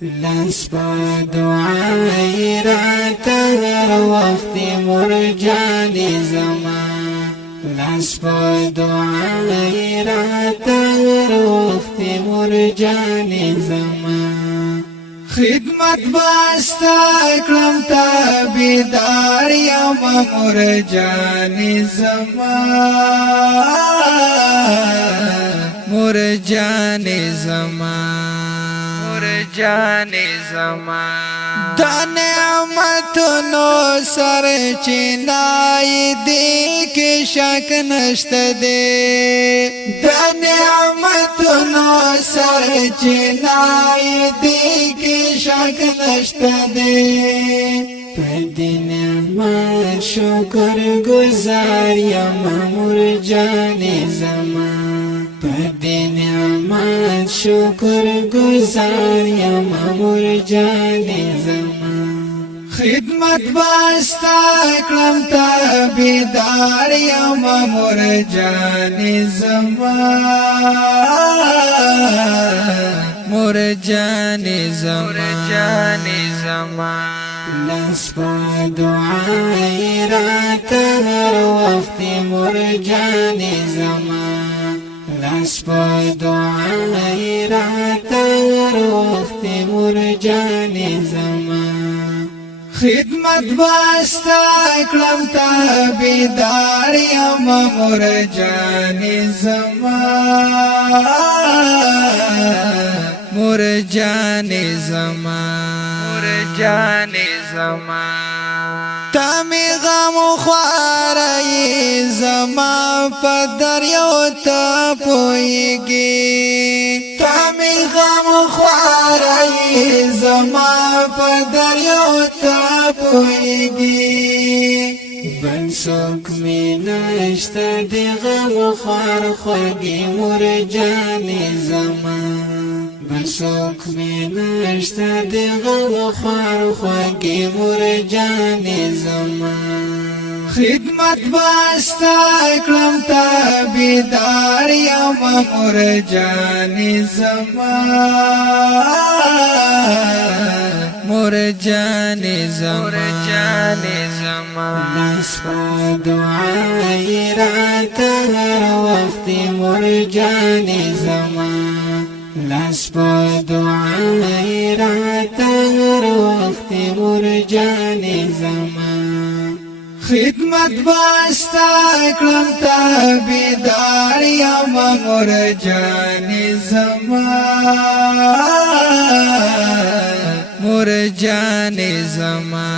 لاس په دعای رات هر وخت مرجاني زما لاس په دعای رات هر وخت مرجاني زما خدمت باستا کلم تابیدار یم مرجاني زما مرجاني زما مرجاني زما دا نعمتونو سر چنای دی کی شک نشته دی دا نعمتونو سر چنای دی کی شک نشته دی پدی نعمت شکر گزار یم مرجاني زما پدی نعمت شکر گزار یم مرجاني زما خدمت باستا کلم تابیدار یم مرجاني زما مرجاني زما لاس په دعای رات هر وخت مرجاني زما لاس په دعای رات هر وخت مرجاني زما خدمت باستا کلم تابیدار یم مرجاني زما مرجاني زما تامی غم خواری زما په دریو ته پویږي تامی غم خواری زما په دریو ته پویږي بل څوک می نشته د غم خوار خوږی مرجاني زما بل څوک می نشته د غم خوار خوږی مرجاني زما خدمت باستا کلم تابیدار یم مرجاني زما مرجاني زما لاس په دعای رات هر وخت مرجاني زما لاس په دعای رات هر وخت مرجاني زما خدمت باستا کلم تابیدار یم مرجاني زما مرجاني زما